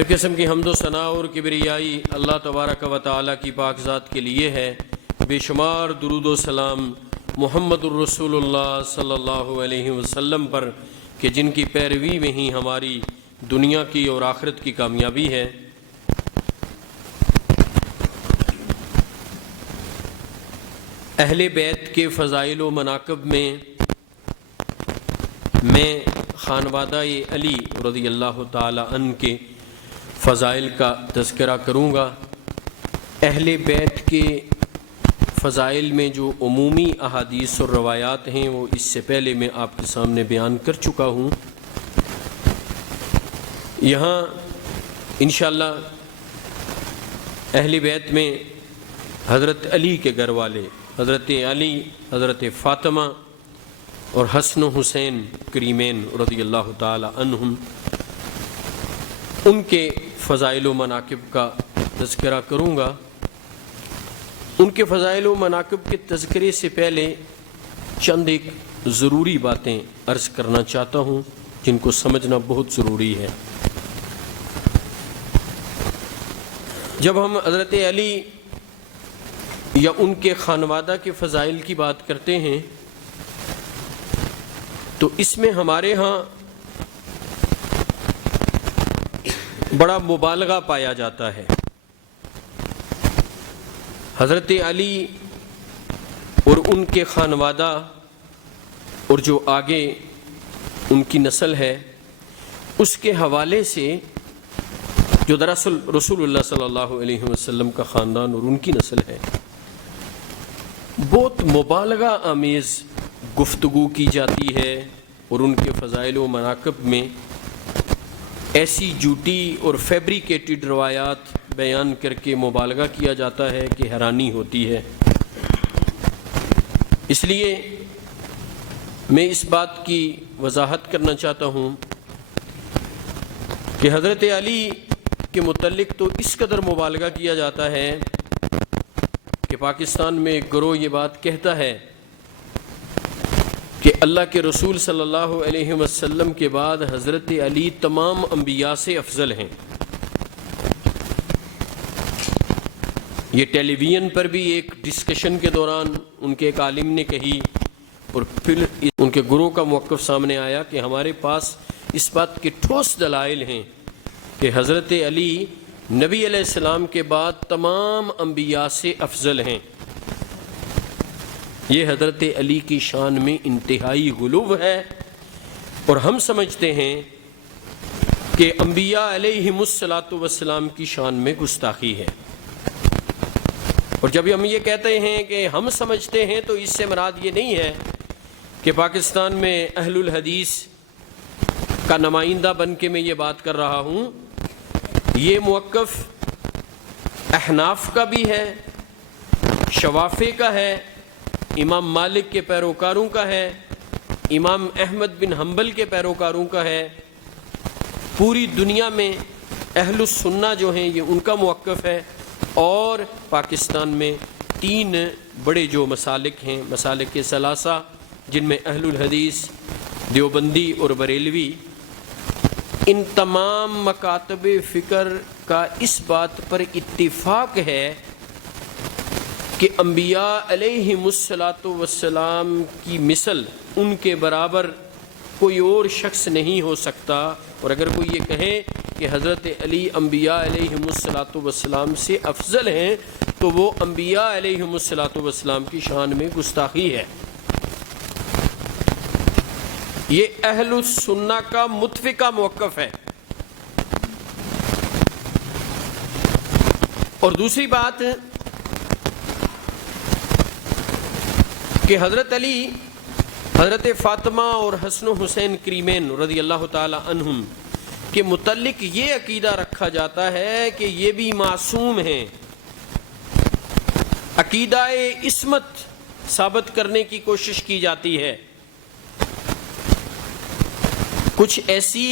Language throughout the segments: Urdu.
ہر قسم کی حمد و ثنا اور کبریائی اللہ تبارک و تعالیٰ کی پاک ذات کے لیے ہے۔ بے شمار درود و سلام محمد الرسول اللہ صلی اللہ علیہ وسلم پر کہ جن کی پیروی میں ہی ہماری دنیا کی اور آخرت کی کامیابی ہے۔ اہل بیت کے فضائل و مناقب میں خانوادہ علی رضی اللہ تعالی عنہ کے فضائل کا تذکرہ کروں گا۔ اہل بیت کے فضائل میں جو عمومی احادیث اور روایات ہیں وہ اس سے پہلے میں آپ کے سامنے بیان کر چکا ہوں۔ یہاں انشاءاللہ اہل بیت میں حضرت علی کے گھر والے حضرت علی، حضرت فاطمہ اور حسن و حسین کریمین رضی اللہ تعالی عنہم، ان کے فضائل و مناقب کا تذکرہ کروں گا۔ ان کے فضائل و مناقب کے تذکرے سے پہلے چند ایک ضروری باتیں عرض کرنا چاہتا ہوں جن کو سمجھنا بہت ضروری ہے۔ جب ہم حضرت علی یا ان کے خانوادہ کے فضائل کی بات کرتے ہیں تو اس میں ہمارے ہاں بڑا مبالغہ پایا جاتا ہے۔ حضرت علی اور ان کے خانوادہ اور جو آگے ان کی نسل ہے اس کے حوالے سے جو دراصل رسول اللہ صلی اللہ علیہ وسلم کا خاندان اور ان کی نسل ہے، بہت مبالغہ آمیز گفتگو کی جاتی ہے اور ان کے فضائل و مناقب میں ایسی جھوٹی اور فیبریکیٹڈ روایات بیان کر کے مبالغہ کیا جاتا ہے کہ حیرانی ہوتی ہے۔ اس لیے میں اس بات کی وضاحت کرنا چاہتا ہوں کہ حضرت علی کے متعلق تو اس قدر مبالغہ کیا جاتا ہے کہ پاکستان میں ایک گروہ یہ بات کہتا ہے کہ اللہ کے رسول صلی اللہ علیہ وسلم کے بعد حضرت علی تمام انبیاء سے افضل ہیں۔ یہ ٹیلی ویژن پر بھی ایک ڈسکشن کے دوران ان کے ایک عالم نے کہی اور پھر ان کے گروہ کا موقف سامنے آیا کہ ہمارے پاس اس بات کے ٹھوس دلائل ہیں کہ حضرت علی نبی علیہ السلام کے بعد تمام انبیاء سے افضل ہیں۔ یہ حضرت علی کی شان میں انتہائی غلو ہے اور ہم سمجھتے ہیں کہ انبیاء علیہم الصلاۃ والسلام کی شان میں گستاخی ہے۔ اور جب ہم یہ کہتے ہیں کہ ہم سمجھتے ہیں تو اس سے مراد یہ نہیں ہے کہ پاکستان میں اہل الحدیث کا نمائندہ بن کے میں یہ بات کر رہا ہوں۔ یہ موقف احناف کا بھی ہے، شوافی کا ہے، امام مالک کے پیروکاروں کا ہے، امام احمد بن حنبل کے پیروکاروں کا ہے۔ پوری دنیا میں اہل السنہ جو ہیں یہ ان کا موقف ہے۔ اور پاکستان میں 3 بڑے جو مسالک ہیں، مسالک کے ثلاثہ، جن میں اہل الحدیث، دیوبندی اور بریلوی، ان تمام مکاتب فکر کا اس بات پر اتفاق ہے کہ انبیاء علیہم الصلاۃ والسلام کی مثل ان کے برابر کوئی اور شخص نہیں ہو سکتا۔ اور اگر کوئی یہ کہے کہ حضرت علی انبیاء علیہم الصلاۃ والسلام سے افضل ہیں تو وہ انبیاء علیہم الصلاۃ والسلام کی شان میں گستاخی ہے۔ یہ اہل السنہ کا متفقہ موقف ہے۔ اور دوسری بات کہ حضرت علی، حضرت فاطمہ اور حسن و حسین کریمین رضی اللہ تعالی عنہم کے متعلق یہ عقیدہ رکھا جاتا ہے کہ یہ بھی معصوم ہیں۔ عقیدہ عصمت ثابت کرنے کی کوشش کی جاتی ہے۔ کچھ ایسی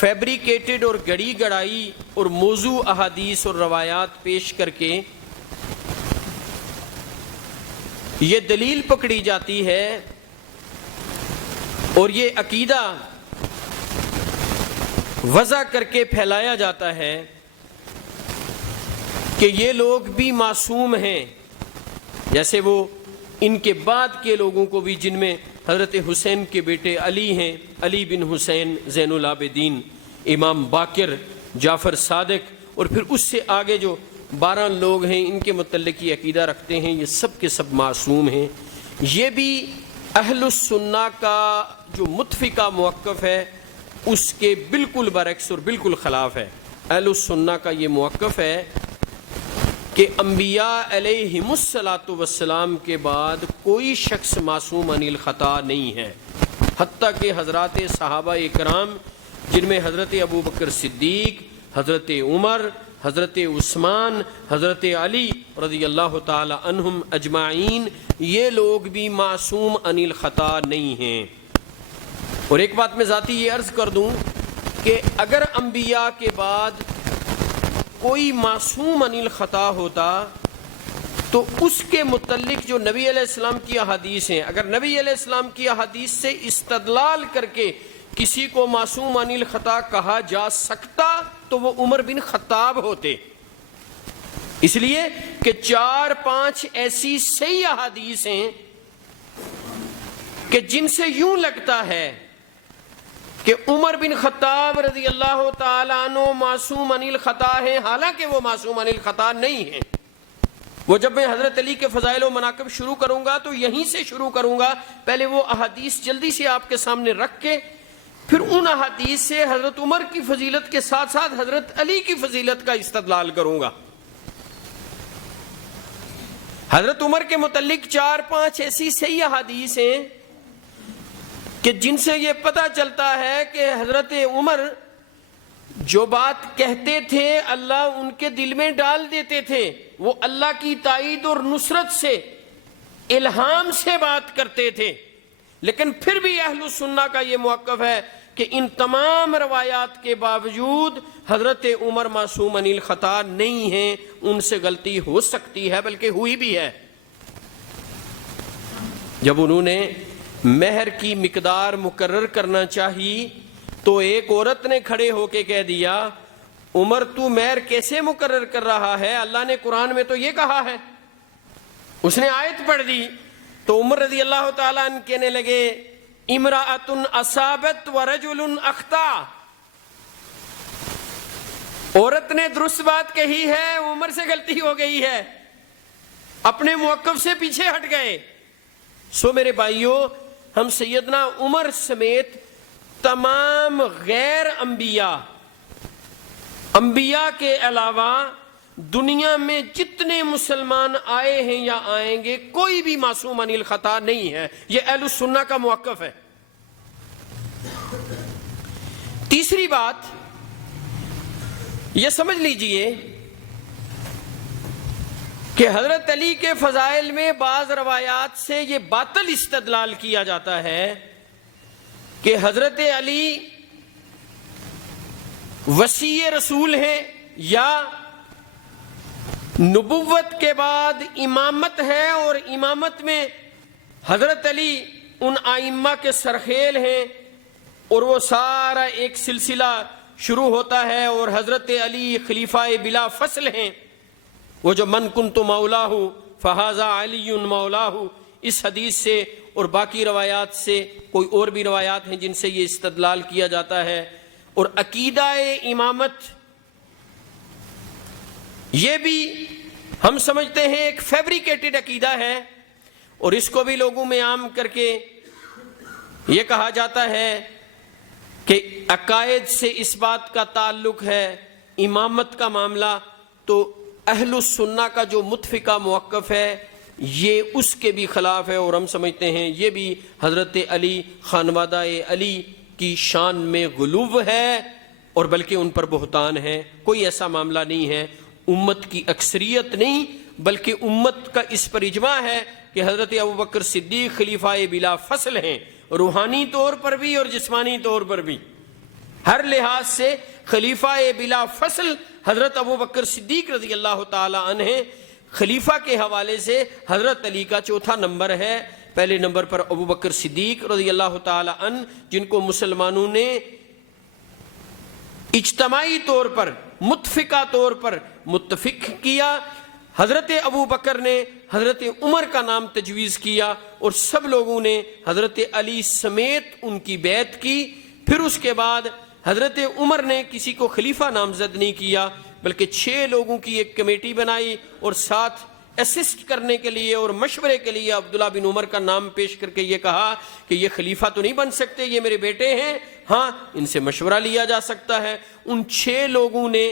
فیبریکیٹڈ اور گڑی گڑائی اور موضوع احادیث اور روایات پیش کر کے یہ دلیل پکڑی جاتی ہے اور یہ عقیدہ وضع کر کے پھیلایا جاتا ہے کہ یہ لوگ بھی معصوم ہیں، جیسے وہ ان کے بعد کے لوگوں کو بھی، جن میں حضرت حسین کے بیٹے علی ہیں، علی بن حسین زین العابدین، امام باقر، جعفر صادق، اور پھر اس سے آگے جو 12 لوگ ہیں ان کے متعلق یہ عقیدہ رکھتے ہیں، یہ سب کے سب معصوم ہیں۔ یہ بھی اہل السنہ کا جو متفقہ موقف ہے اس کے بالکل برعکس اور بالکل خلاف ہے۔ اہل السنہ کا یہ موقف ہے کہ انبیاء علیہم الصلاۃ والسلام کے بعد کوئی شخص معصوم عن الخطا نہیں ہے، حتیٰ کہ حضرات صحابہ اکرام، جن میں حضرت ابو بکر صدیق، حضرت عمر، حضرت عثمان، حضرت علی رضی اللہ تعالی عنہم اجمعین، یہ لوگ بھی معصوم عن الخطا نہیں ہیں۔ اور ایک بات میں ذاتی یہ عرض کر دوں کہ اگر انبیاء کے بعد کوئی معصوم عن الخطا ہوتا تو اس کے متعلق جو نبی علیہ السلام کی احادیث ہیں، اگر نبی علیہ السلام کی احادیث سے استدلال کر کے کسی کو معصوم عن الخطا کہا جا سکتا تو وہ عمر بن خطاب ہوتے، اس لیے کہ 4-5 ایسی صحیح احادیث ہیں کہ جن سے یوں لگتا ہے کہ عمر بن خطاب رضی اللہ تعالیٰ عنہ معصوم عن الخطا ہیں، حالانکہ وہ معصوم عن الخطا نہیں ہیں۔ وہ جب میں حضرت علی کے فضائل و مناقب شروع کروں گا تو یہیں سے شروع کروں گا، پہلے وہ احادیث جلدی سے آپ کے سامنے رکھ کے پھر ان احادیث سے حضرت عمر کی فضیلت کے ساتھ ساتھ حضرت علی کی فضیلت کا استدلال کروں گا۔ حضرت عمر کے متعلق 4-5 ایسی صحیح احادیث ہیں کہ جن سے یہ پتہ چلتا ہے کہ حضرت عمر جو بات کہتے تھے اللہ ان کے دل میں ڈال دیتے تھے، وہ اللہ کی تائید اور نصرت سے، الہام سے بات کرتے تھے، لیکن پھر بھی اہل السنہ کا یہ موقف ہے کہ ان تمام روایات کے باوجود حضرت عمر معصوم عن الخطا نہیں ہیں، ان سے غلطی ہو سکتی ہے، بلکہ ہوئی بھی ہے۔ جب انہوں نے مہر کی مقدار مقرر کرنا چاہی تو ایک عورت نے کھڑے ہو کے کہہ دیا عمر تو مہر کیسے مقرر کر رہا ہے، اللہ نے قرآن میں تو یہ کہا ہے۔ اس نے آیت پڑھ دی تو عمر رضی اللہ تعالیٰ عنہ کہنے لگے امرأۃ اصابت ورجل اخطا، عورت نے درست بات کہی ہے، عمر سے غلطی ہو گئی ہے، اپنے موقف سے پیچھے ہٹ گئے۔ سو میرے بھائیوں، ہم سیدنا عمر سمیت تمام غیر انبیاء کے علاوہ دنیا میں جتنے مسلمان آئے ہیں یا آئیں گے کوئی بھی معصوم عن الخطا نہیں ہے، یہ اہل السنہ کا موقف ہے۔ تیسری بات یہ سمجھ لیجئے کہ حضرت علی کے فضائل میں بعض روایات سے یہ باطل استدلال کیا جاتا ہے کہ حضرت علی وصی رسول ہیں یا نبوت کے بعد امامت ہے اور امامت میں حضرت علی ان ائمہ کے سرخیل ہیں اور وہ سارا ایک سلسلہ شروع ہوتا ہے اور حضرت علی خلیفہ بلا فصل ہیں، وہ جو من کنت مولاہ فہذا علی مولاہ، اس حدیث سے اور باقی روایات سے، کوئی اور بھی روایات ہیں جن سے یہ استدلال کیا جاتا ہے۔ اور عقیدہ امامت یہ بھی ہم سمجھتے ہیں ایک فیبریکیٹڈ عقیدہ ہے، اور اس کو بھی لوگوں میں عام کر کے یہ کہا جاتا ہے کہ عقائد سے اس بات کا تعلق ہے، امامت کا معاملہ تو اہل السنہ کا جو متفقہ موقف ہے یہ اس کے بھی خلاف ہے، اور ہم سمجھتے ہیں یہ بھی حضرت علی خانوادہ علی کی شان میں غلو ہے، اور بلکہ ان پر بہتان ہے۔ کوئی ایسا معاملہ نہیں ہے، امت کی اکثریت نہیں بلکہ امت کا اس پر اجماع ہے کہ حضرت ابوبکر صدیق خلیفہ بلا فصل ہیں، روحانی طور پر بھی اور جسمانی طور پر بھی، ہر لحاظ سے خلیفہ بلا فصل حضرت ابوبکر صدیق رضی اللہ تعالی عنہ ہیں۔ خلیفہ کے حوالے سے حضرت علی کا چوتھا نمبر ہے، پہلے نمبر پر ابوبکر صدیق رضی اللہ تعالی عنہ، جن کو مسلمانوں نے اجتماعی طور پر متفقہ طور پر متفق کیا. حضرت ابو بکر نے حضرت عمر کا نام تجویز کیا اور سب لوگوں نے حضرت علی سمیت ان کی بیعت کی. پھر اس کے بعد حضرت عمر نے کسی کو خلیفہ نامزد نہیں کیا بلکہ 6 لوگوں کی ایک کمیٹی بنائی اور ساتھ اسسٹ کرنے کے لیے اور مشورے کے لیے عبداللہ بن عمر کا نام پیش کر کے یہ کہا کہ یہ خلیفہ تو نہیں بن سکتے، یہ میرے بیٹے ہیں، ہاں ان سے مشورہ لیا جا سکتا ہے. ان 6 لوگوں نے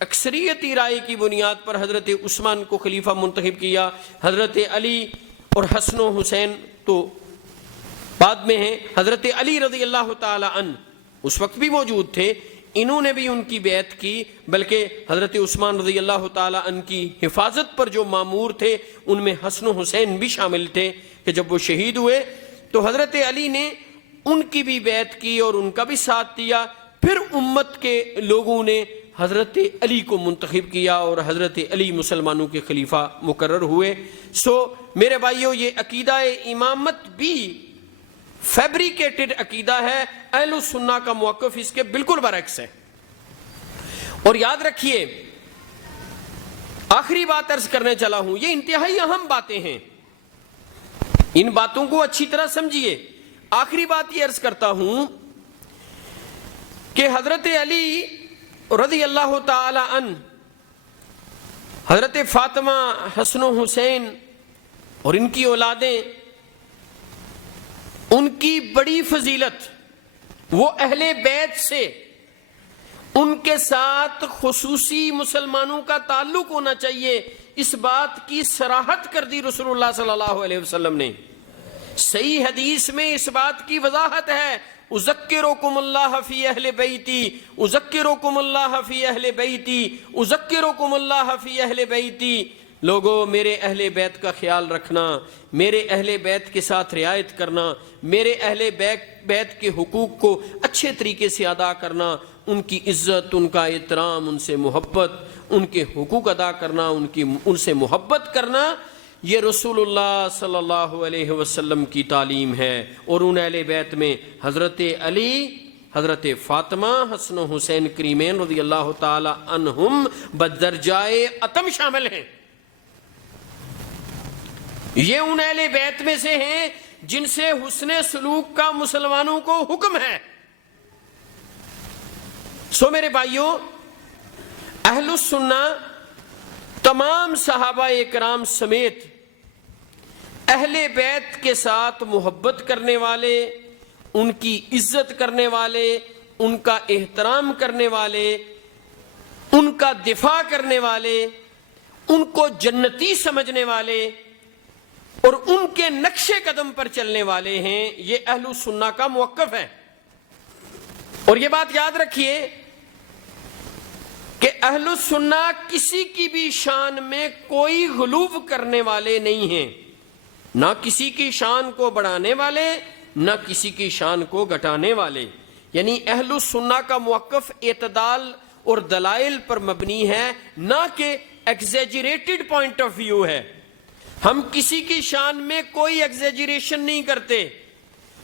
اکثریتی رائے کی بنیاد پر حضرت عثمان کو خلیفہ منتخب کیا. حضرت علی اور حسن و حسین تو بعد میں ہیں. حضرت علی رضی اللہ تعالی عنہ اس وقت بھی موجود تھے، انہوں نے بھی ان کی بیعت کی، بلکہ حضرت عثمان رضی اللہ تعالی عنہ کی حفاظت پر جو مامور تھے ان میں حسن و حسین بھی شامل تھے کہ جب وہ شہید ہوئے تو حضرت علی نے ان کی بھی بیعت کی اور ان کا بھی ساتھ دیا. پھر امت کے لوگوں نے حضرت علی کو منتخب کیا اور حضرت علی مسلمانوں کے خلیفہ مقرر ہوئے. میرے بھائیو، یہ عقیدہ امامت بھی فیبریکیٹڈ عقیدہ ہے. اہل السنہ کا موقف اس کے بالکل برعکس ہے. اور یاد رکھیے، آخری بات عرض کرنے چلا ہوں، یہ انتہائی اہم باتیں ہیں، ان باتوں کو اچھی طرح سمجھیے. آخری بات یہ عرض کرتا ہوں کہ حضرت علی رضی اللہ تعالی عنہ، حضرت فاطمہ، حسن و حسین اور ان کی اولادیں، ان کی بڑی فضیلت، وہ اہل بیت سے ان کے ساتھ خصوصی مسلمانوں کا تعلق ہونا چاہیے، اس بات کی صراحت کر دی رسول اللہ صلی اللہ علیہ وسلم نے. صحیح حدیث میں اس بات کی وضاحت ہے، اذکرکم اللہ فی اہل بیتی، اذکرکم اللہ فی اہل بیتی، اذکرکم اللہ فی اہل بیتی. لوگوں، میرے اہل بیت کا خیال رکھنا، میرے اہل بیت کے ساتھ رعایت کرنا، میرے اہل بیت کے حقوق کو اچھے طریقے سے ادا کرنا، ان کی عزت، ان کا احترام، ان سے محبت، ان کے حقوق ادا کرنا، ان سے محبت کرنا، یہ رسول اللہ صلی اللہ علیہ وسلم کی تعلیم ہے. اور ان اہل بیت میں حضرت علی، حضرت فاطمہ، حسن و حسین کریمین رضی اللہ تعالی عنہم بدرجائے اتم شامل ہیں. یہ ان اہل بیت میں سے ہیں جن سے حسن سلوک کا مسلمانوں کو حکم ہے. میرے بھائیوں، اہل السنہ تمام صحابہ اکرام سمیت اہل بیت کے ساتھ محبت کرنے والے، ان کی عزت کرنے والے، ان کا احترام کرنے والے، ان کا دفاع کرنے والے، ان کو جنتی سمجھنے والے اور ان کے نقش قدم پر چلنے والے ہیں. یہ اہل السنہ کا موقف ہے. اور یہ بات یاد رکھیے کہ اہل السنہ کسی کی بھی شان میں کوئی غلو کرنے والے نہیں ہیں، نہ کسی کی شان کو بڑھانے والے، نہ کسی کی شان کو گھٹانے والے. یعنی اہل السنہ کا موقف اعتدال اور دلائل پر مبنی ہے، نہ کہ ایگزیجریٹڈ پوائنٹ آف ویو ہے. ہم کسی کی شان میں کوئی ایگزیجریشن نہیں کرتے،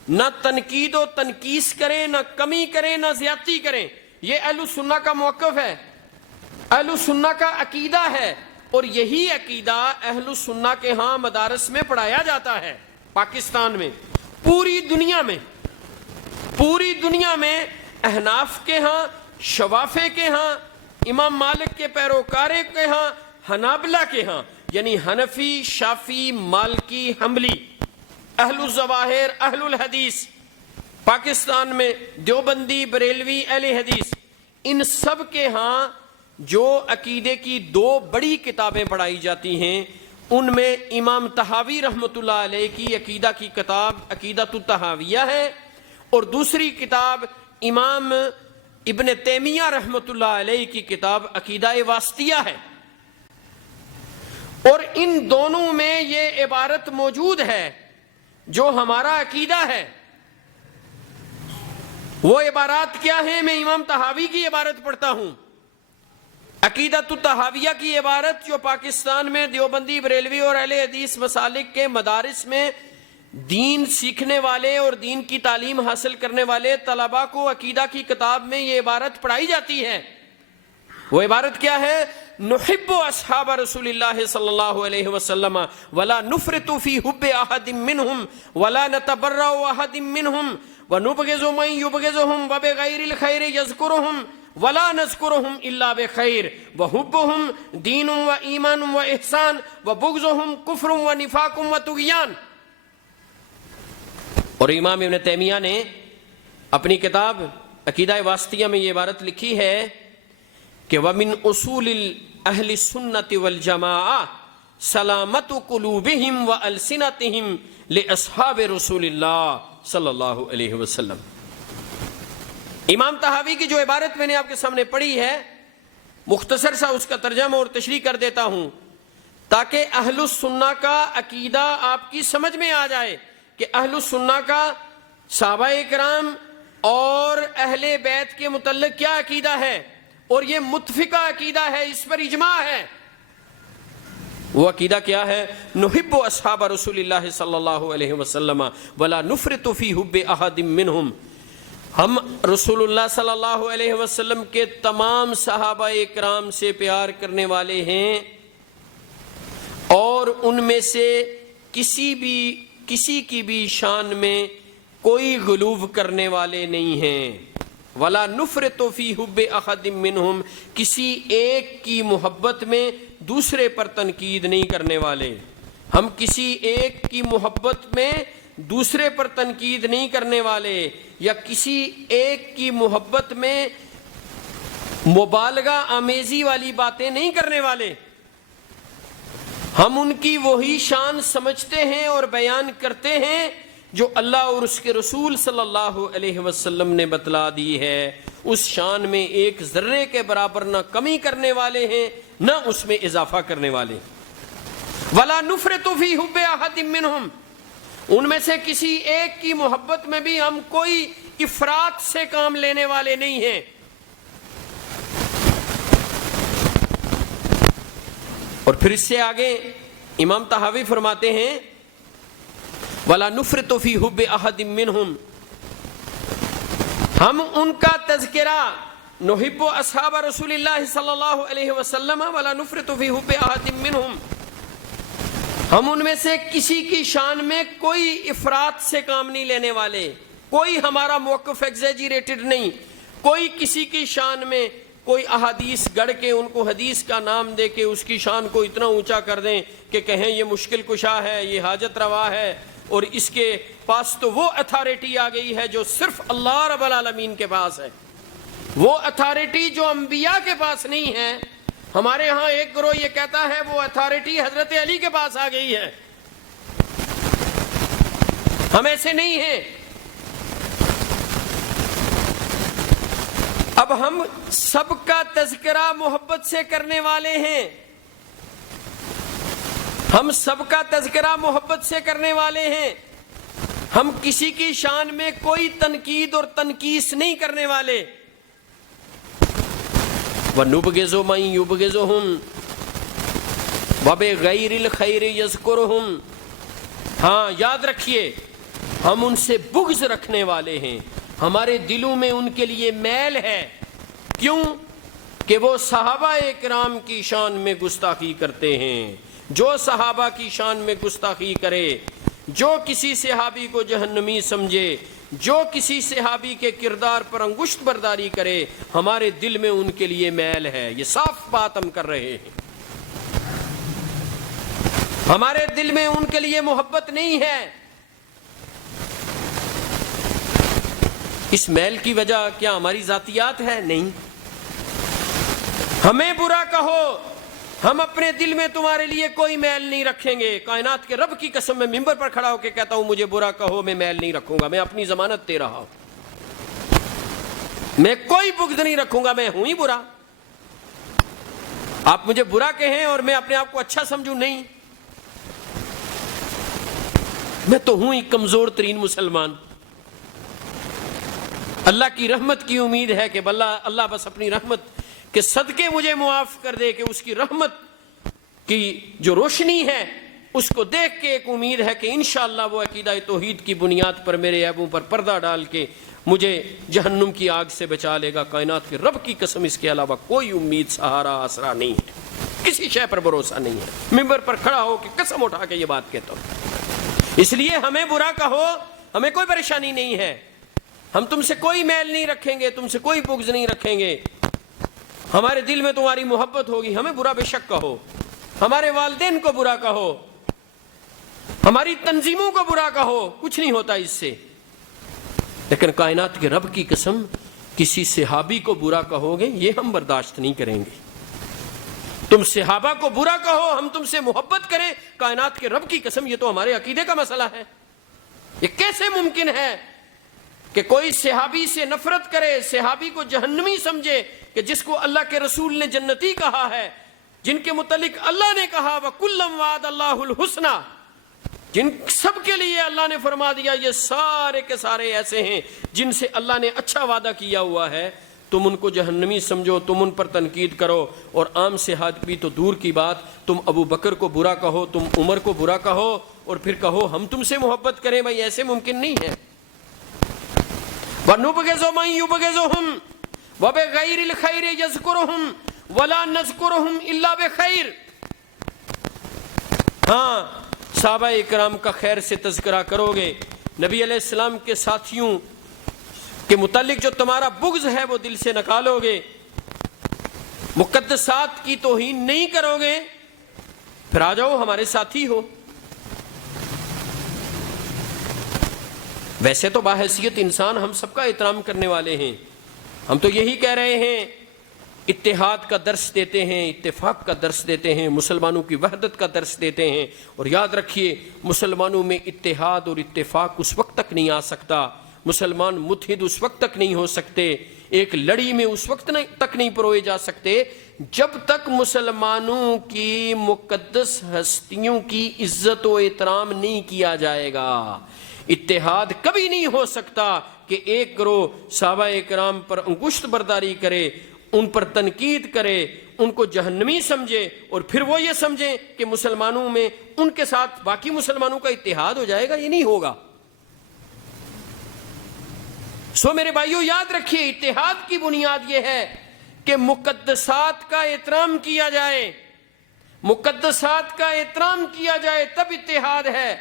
نہ تنقید و تنقیص کریں، نہ کمی کریں، نہ زیادتی کریں. یہ اہل السنہ کا موقف ہے، اہل السنہ کا عقیدہ ہے. اور یہی عقیدہ اہل السنہ کے ہاں مدارس میں پڑھایا جاتا ہے. پاکستان میں، پوری دنیا میں احناف کے ہاں، شوافے کے ہاں، امام مالک کے پیروکارے کے ہاں، حنابلہ کے ہاں، یعنی حنفی، شافی، مالکی، حنبلی، اہل الظواہر، اہل الحدیث، پاکستان میں دیوبندی، بریلوی، اہل حدیث، ان سب کے ہاں جو عقیدے کی 2 بڑی کتابیں پڑھائی جاتی ہیں، ان میں امام طحاوی رحمۃ اللہ علیہ کی عقیدہ کی کتاب عقیدۃ الطحاویہ ہے، اور دوسری کتاب امام ابن تیمیہ رحمۃ اللہ علیہ کی کتاب عقیدہ واسطیہ ہے. اور ان دونوں میں یہ عبارت موجود ہے جو ہمارا عقیدہ ہے. وہ عبارات کیا ہیں؟ میں امام طحاوی کی عبارت پڑھتا ہوں، عقیدۃ الطحاویہ کی عبارت، جو پاکستان میں دیوبندی، بریلوی اور اہل حدیث مسالک کے مدارس میں دین سیکھنے والے اور دین کی تعلیم حاصل کرنے والے طلباء کو عقیدہ کی کتاب میں یہ عبارت پڑھائی جاتی ہے. وہ عبارت کیا ہے؟ نحب اصحاب رسول اللہ صلی اللہ علیہ وسلم ولا نفرط فی حب احد منہم ولا نتبرأ احد منہم ونبغض من یبغضهم وبغیر الخیر یذکرہم ولا نذکرہم الا بخیر وحبہم دین و ایمان و احسان وبغضہم کفر و نفاق و طغیان. اور امام ابن تیمیہ نے اپنی کتاب عقیدہ واسطیہ میں یہ عبارت لکھی ہے کہ وَمِنْ أُصُولِ الْأَهْلِ السُّنَّةِ وَالْجَمَاعَةِ سَلَامَةُ قُلُوبِهِمْ وَأَلْسِنَتِهِمْ لِأَصْحَابِ رسول اللہ صلی اللہ علیہ وسلم. امام طحاوی کی جو عبارت میں نے آپ کے سامنے پڑھی ہے، مختصر سا اس کا ترجمہ اور تشریح کر دیتا ہوں تاکہ اہل السنہ کا عقیدہ آپ کی سمجھ میں آ جائے کہ اہل السنہ کا صحابہ کرام اور اہل بیت کے متعلق کیا عقیدہ ہے، اور یہ متفقہ عقیدہ ہے، اس پر اجماع ہے. وہ عقیدہ کیا ہے؟ نحب اصحاب رسول اللہ صلی اللہ علیہ وسلم ولا نفرط فی حب احد منہم. ہم رسول اللہ صلی اللہ علیہ وسلم کے تمام صحابہ کرام سے پیار کرنے والے ہیں اور ان میں سے کسی کی بھی شان میں کوئی غلو کرنے والے نہیں ہیں. ولا نفرط فی حب احد منہم، کسی ایک کی محبت میں دوسرے پر تنقید نہیں کرنے والے. ہم کسی ایک کی محبت میں دوسرے پر تنقید نہیں کرنے والے یا کسی ایک کی محبت میں مبالغہ آمیزی والی باتیں نہیں کرنے والے. ہم ان کی وہی شان سمجھتے ہیں اور بیان کرتے ہیں جو اللہ اور اس کے رسول صلی اللہ علیہ وسلم نے بتلا دی ہے. اس شان میں ایک ذرے کے برابر نہ کمی کرنے والے ہیں نہ اس میں اضافہ کرنے والے. ولا نفرط فی حب احد منہم، ان میں سے کسی ایک کی محبت میں بھی ہم کوئی افراط سے کام لینے والے نہیں ہیں. اور پھر اس سے آگے امام طحاوی فرماتے ہیں وَلَا نُفْرِطُ فِي حُبِّ أَحَدٍ مِّنْهُمْ، ہم ان کا تذکرہ نحب اصحاب رسول اللہ صلی اللہ علیہ وسلم وَلَا نُفْرِطُ فِي حُبِّ أَحَدٍ مِّنْهُمْ، ہم ان میں سے کسی کی شان میں کوئی افراط سے کام نہیں لینے والے، کوئی ہمارا موقف ایگزیجریٹڈ نہیں، کوئی کسی کی شان میں کوئی احادیث گڑھ کے ان کو حدیث کا نام دے کے اس کی شان کو اتنا اونچا کر دیں کہ کہیں یہ مشکل کشا ہے، یہ حاجت روا ہے، اور اس کے پاس تو وہ اتھارٹی آ گئی ہے جو صرف اللہ رب العالمین کے پاس ہے، وہ اتھارٹی جو انبیاء کے پاس نہیں ہے. ہمارے ہاں ایک گروہ یہ کہتا ہے وہ اتھارٹی حضرت علی کے پاس آ گئی ہے. ہم ایسے نہیں ہیں. اب ہم سب کا تذکرہ محبت سے کرنے والے ہیں، ہم سب کا تذکرہ محبت سے کرنے والے ہیں، ہم کسی کی شان میں کوئی تنقید اور تنقیس نہیں کرنے والے. وَنُبْغِضُ مَن يُبْغِضُهُمْ وَبِغَيْرِ الْخَيْرِ يَذْكُرُهُمْ. ہاں یاد رکھیے ہم ان سے بغض رکھنے والے ہیں، ہمارے دلوں میں ان کے لیے میل ہے. کیوں؟ کہ وہ صحابہ کرام کی شان میں گستاخی کرتے ہیں. جو صحابہ کی شان میں گستاخی کرے، جو کسی صحابی کو جہنمی سمجھے، جو کسی صحابی کے کردار پر انگشت برداری کرے، ہمارے دل میں ان کے لیے میل ہے. یہ صاف بات ہم کر رہے ہیں. ہمارے دل میں ان کے لیے محبت نہیں ہے. اس میل کی وجہ کیا ہماری ذاتیات ہے؟ نہیں. ہمیں برا کہو، ہم اپنے دل میں تمہارے لیے کوئی میل نہیں رکھیں گے. کائنات کے رب کی قسم میں منبر پر کھڑا ہو کے کہتا ہوں مجھے برا کہو میں میل نہیں رکھوں گا. میں اپنی ضمانت دے رہا ہوں، میں کوئی بغض نہیں رکھوں گا. میں ہوں ہی برا. آپ مجھے برا کہیں اور میں اپنے آپ کو اچھا سمجھوں؟ نہیں، میں تو ہوں ہی کمزور ترین مسلمان. اللہ کی رحمت کی امید ہے کہ اللہ بس اپنی رحمت کے صدقے مجھے معاف کر دے، کہ اس کی رحمت کی جو روشنی ہے اس کو دیکھ کے ایک امید ہے کہ انشاءاللہ وہ عقیدہ توحید کی بنیاد پر میرے عیبوں پر پردہ ڈال کے مجھے جہنم کی آگ سے بچا لے گا۔ کائنات کے رب کی قسم اس کے علاوہ کوئی امید، سہارا، آسرا نہیں ہے، کسی شے پر بھروسہ نہیں ہے۔ منبر پر کھڑا ہو کے قسم اٹھا کے یہ بات کہتا ہوں۔ اس لیے ہمیں برا کہو، ہمیں کوئی پریشانی نہیں ہے، ہم تم سے کوئی میل نہیں رکھیں گے، تم سے کوئی بغض نہیں رکھیں گے، ہمارے دل میں تمہاری محبت ہوگی۔ ہمیں برا بے شک کہو، ہمارے والدین کو برا کہو، ہماری تنظیموں کو برا کہو، کچھ نہیں ہوتا اس سے، لیکن کائنات کے رب کی قسم کسی صحابی کو برا کہو گے یہ ہم برداشت نہیں کریں گے۔ تم صحابہ کو برا کہو، ہم تم سے محبت کریں، کائنات کے رب کی قسم یہ تو ہمارے عقیدے کا مسئلہ ہے۔ یہ کیسے ممکن ہے کہ کوئی صحابی سے نفرت کرے، صحابی کو جہنمی سمجھے، کہ جس کو اللہ کے رسول نے جنتی کہا ہے، جن کے متعلق اللہ نے کہا وَكُلًّا وَعَدَ اللَّهُ الْحُسْنَى، جن سب کے لیے اللہ نے فرما دیا یہ سارے کے سارے ایسے ہیں جن سے اللہ نے اچھا وعدہ کیا ہوا ہے، تم ان کو جہنمی سمجھو، تم ان پر تنقید کرو، اور عام صحابی تو دور کی بات، تم ابو بکر کو برا کہو، تم عمر کو برا کہو، اور پھر کہو ہم تم سے محبت کریں، بھائی ایسے ممکن نہیں ہے۔ وَنُبْغِضُ مَن يُبْغِضُهُمْ وَبِغَيْرِ الْخَيْرِ يَذْكُرُهُمْ وَلَا نَذْكُرُهُمْ إِلَّا بِخَيْرٍ۔ ہاں، صحابہ اکرام کا خیر سے تذکرہ کرو گے، نبی علیہ السلام کے ساتھیوں کے متعلق جو تمہارا بغض ہے وہ دل سے نکالو گے، مقدسات کی توہین نہیں کرو گے، پھر آ جاؤ ہمارے ساتھی ہو۔ ویسے تو باحیثیت انسان ہم سب کا احترام کرنے والے ہیں، ہم تو یہی کہہ رہے ہیں، اتحاد کا درس دیتے ہیں، اتفاق کا درس دیتے ہیں، مسلمانوں کی وحدت کا درس دیتے ہیں، اور یاد رکھیے مسلمانوں میں اتحاد اور اتفاق اس وقت تک نہیں آ سکتا، مسلمان متحد اس وقت تک نہیں ہو سکتے، ایک لڑی میں اس وقت تک نہیں پروئے جا سکتے جب تک مسلمانوں کی مقدس ہستیوں کی عزت و احترام نہیں کیا جائے گا۔ اتحاد کبھی نہیں ہو سکتا کہ ایک گروہ صحابہ اکرام پر انگشت برداری کرے، ان پر تنقید کرے، ان کو جہنمی سمجھے، اور پھر وہ یہ سمجھیں کہ مسلمانوں میں ان کے ساتھ باقی مسلمانوں کا اتحاد ہو جائے گا، یہ نہیں ہوگا۔ سو میرے بھائیوں یاد رکھیے، اتحاد کی بنیاد یہ ہے کہ مقدسات کا احترام کیا جائے، مقدسات کا احترام کیا جائے، تب اتحاد ہے،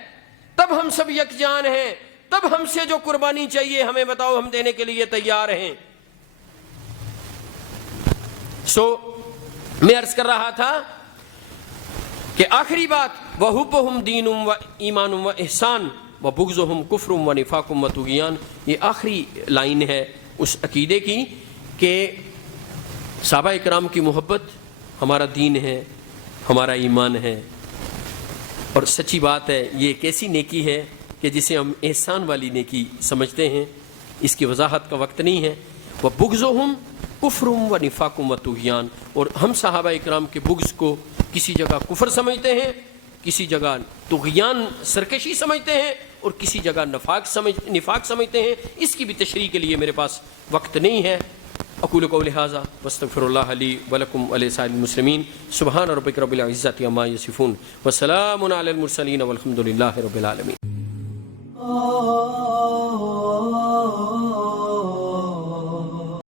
تب ہم سب یکجان ہیں، تب ہم سے جو قربانی چاہیے ہمیں بتاؤ، ہم دینے کے لیے تیار ہیں۔ میں عرض کر رہا تھا کہ آخری بات وَحُبُّهُمْ دِينٌ وَإِيمَانٌ وَإِحْسَانٌ وَبُغْضُهُمْ كُفْرٌ وَنِفَاقٌ وَطُغْيَانٌ، یہ آخری لائن ہے اس عقیدے کی کہ صحابہ اکرام کی محبت ہمارا دین ہے، ہمارا ایمان ہے، اور سچی بات ہے یہ ایک ایسی نیکی ہے کہ جسے ہم احسان والی نیکی سمجھتے ہیں، اس کی وضاحت کا وقت نہیں ہے۔ وَبُغْضُهُمْ كُفْرٌ وَنِفَاقٌ وَطُغْيَانٌ، اور ہم صحابہ اکرام کے بغض کو کسی جگہ کفر سمجھتے ہیں، کسی جگہ طغیان سرکشی سمجھتے ہیں، اور کسی جگہ نفاق سمجھتے ہیں۔ اس کی بھی تشریح کے لیے میرے پاس وقت نہیں ہے۔ اقول قولی ھذا واستغفر اللہ لی ولکم ولسائر المسلمین، سبحان ربک رب العزۃ عما یصفون، وسلام علی المرسلین والحمد للہ رب العالمین۔